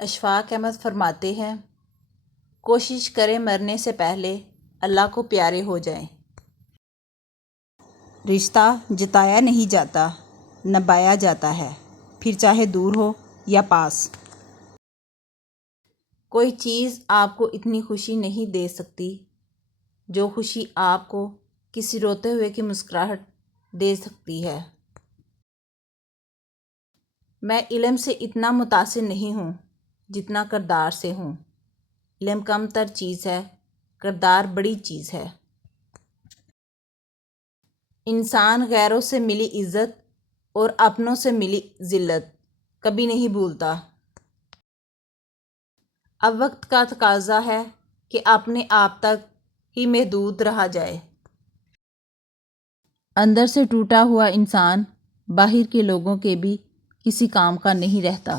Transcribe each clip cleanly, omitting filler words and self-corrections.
اشفاق احمد فرماتے ہیں، کوشش کریں مرنے سے پہلے اللہ کو پیارے ہو جائیں۔ رشتہ جتایا نہیں جاتا، نبھایا جاتا ہے، پھر چاہے دور ہو یا پاس۔ کوئی چیز آپ کو اتنی خوشی نہیں دے سکتی جو خوشی آپ کو کسی روتے ہوئے کی مسکراہٹ دے سکتی ہے۔ میں علم سے اتنا متاثر نہیں ہوں جتنا کردار سے ہوں۔ علم کم تر چیز ہے، کردار بڑی چیز ہے۔ انسان غیروں سے ملی عزت اور اپنوں سے ملی ذلت کبھی نہیں بھولتا۔ اب وقت کا تقاضا ہے کہ اپنے آپ تک ہی محدود رہا جائے۔ اندر سے ٹوٹا ہوا انسان باہر کے لوگوں کے بھی کسی کام کا نہیں رہتا۔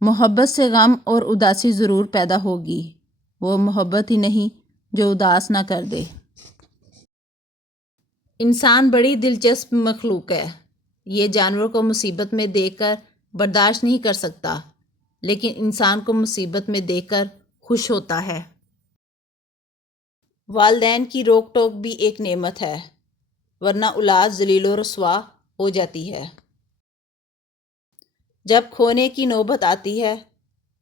محبت سے غم اور اداسی ضرور پیدا ہوگی، وہ محبت ہی نہیں جو اداس نہ کر دے۔ انسان بڑی دلچسپ مخلوق ہے۔ یہ جانور کو مصیبت میں دیکھ کر برداشت نہیں کر سکتا، لیکن انسان کو مصیبت میں دیکھ کر خوش ہوتا ہے۔ والدین کی روک ٹوک بھی ایک نعمت ہے، ورنہ اولاد ذلیل و رسوا ہو جاتی ہے۔ جب کھونے کی نوبت آتی ہے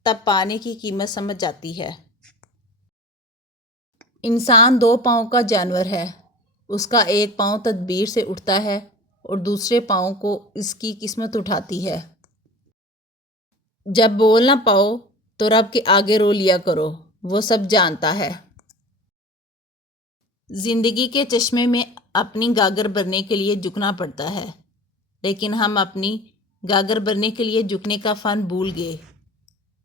تب پانے کی قیمت سمجھ جاتی ہے۔ انسان 2 پاؤں کا جانور ہے، اس کا ایک پاؤں تدبیر سے اٹھتا ہے اور دوسرے پاؤں کو اس کی قسمت اٹھاتی ہے۔ جب بول نہ پاؤ تو رب کے آگے رو لیا کرو، وہ سب جانتا ہے۔ زندگی کے چشمے میں اپنی گاگر بھرنے کے لیے جھکنا پڑتا ہے، لیکن ہم اپنی گاگر بھرنے کے لیے جھکنے کا فن بھول گئے۔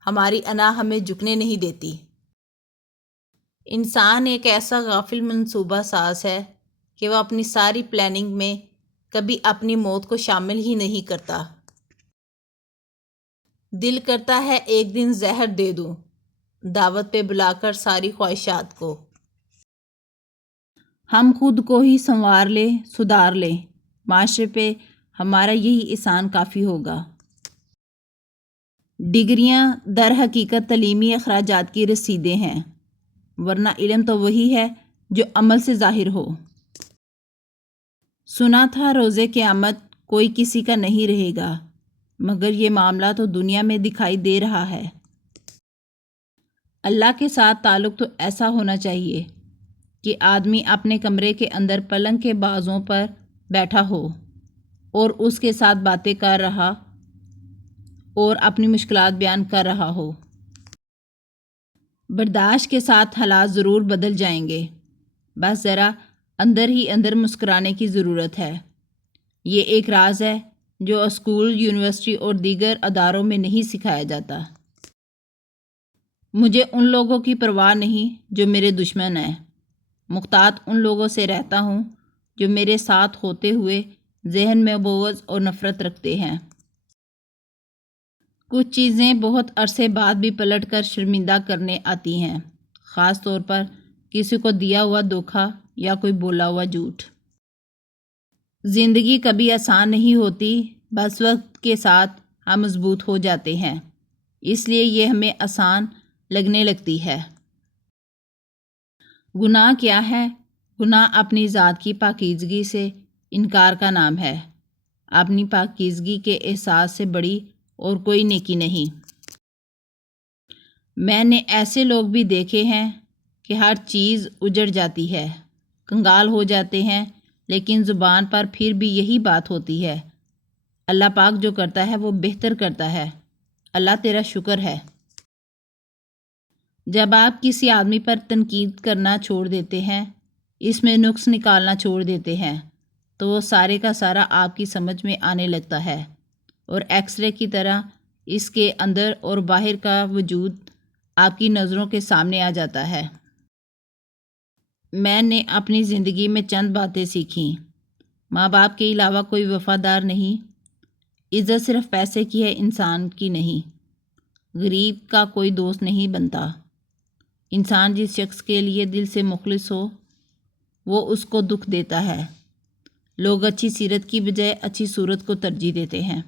ہماری انا ہمیں جھکنے نہیں دیتی۔ انسان ایک ایسا غافل منصوبہ ساز ہے کہ وہ اپنی ساری پلاننگ میں کبھی اپنی موت کو شامل ہی نہیں کرتا۔ دل کرتا ہے ایک دن زہر دے دوں، دعوت پہ بلا کر ساری خواہشات کو۔ ہم خود کو ہی سنوار لیں، سدھار لیں، معاشرے پہ ہمارا یہی احسان کافی ہوگا۔ ڈگریاں در حقیقت تعلیمی اخراجات کی رسیدیں ہیں، ورنہ علم تو وہی ہے جو عمل سے ظاہر ہو۔ سنا تھا روز قیامت کوئی کسی کا نہیں رہے گا، مگر یہ معاملہ تو دنیا میں دکھائی دے رہا ہے۔ اللہ کے ساتھ تعلق تو ایسا ہونا چاہیے کہ آدمی اپنے کمرے کے اندر پلنگ کے بازوں پر بیٹھا ہو اور اس کے ساتھ باتیں کر رہا اور اپنی مشکلات بیان کر رہا ہو۔ برداشت کے ساتھ حالات ضرور بدل جائیں گے، بس ذرا اندر ہی اندر مسکرانے کی ضرورت ہے۔ یہ ایک راز ہے جو اسکول، یونیورسٹی اور دیگر اداروں میں نہیں سکھایا جاتا۔ مجھے ان لوگوں کی پرواہ نہیں جو میرے دشمن ہیں، محتاط ان لوگوں سے رہتا ہوں جو میرے ساتھ ہوتے ہوئے ذہن میں بغض اور نفرت رکھتے ہیں۔ کچھ چیزیں بہت عرصے بعد بھی پلٹ کر شرمندہ کرنے آتی ہیں، خاص طور پر کسی کو دیا ہوا دھوکہ یا کوئی بولا ہوا جھوٹ۔ زندگی کبھی آسان نہیں ہوتی، بس وقت کے ساتھ ہم مضبوط ہو جاتے ہیں، اس لیے یہ ہمیں آسان لگنے لگتی ہے۔ گناہ کیا ہے؟ گناہ اپنی ذات کی پاکیزگی سے انکار کا نام ہے۔ اپنی پاکیزگی کے احساس سے بڑی اور کوئی نیکی نہیں۔ میں نے ایسے لوگ بھی دیکھے ہیں کہ ہر چیز اجڑ جاتی ہے، کنگال ہو جاتے ہیں، لیکن زبان پر پھر بھی یہی بات ہوتی ہے، اللہ پاک جو کرتا ہے وہ بہتر کرتا ہے، اللہ تیرا شکر ہے۔ جب آپ کسی آدمی پر تنقید کرنا چھوڑ دیتے ہیں، اس میں نقص نکالنا چھوڑ دیتے ہیں، تو وہ سارے کا سارا آپ کی سمجھ میں آنے لگتا ہے اور ایکس رے کی طرح اس کے اندر اور باہر کا وجود آپ کی نظروں کے سامنے آ جاتا ہے۔ میں نے اپنی زندگی میں چند باتیں سیکھیں۔ ماں باپ کے علاوہ کوئی وفادار نہیں، عزت صرف پیسے کی ہے، انسان کی نہیں، غریب کا کوئی دوست نہیں بنتا، انسان جس شخص کے لیے دل سے مخلص ہو وہ اس کو دکھ دیتا ہے، لوگ اچھی سیرت کی بجائے اچھی صورت کو ترجیح دیتے ہیں۔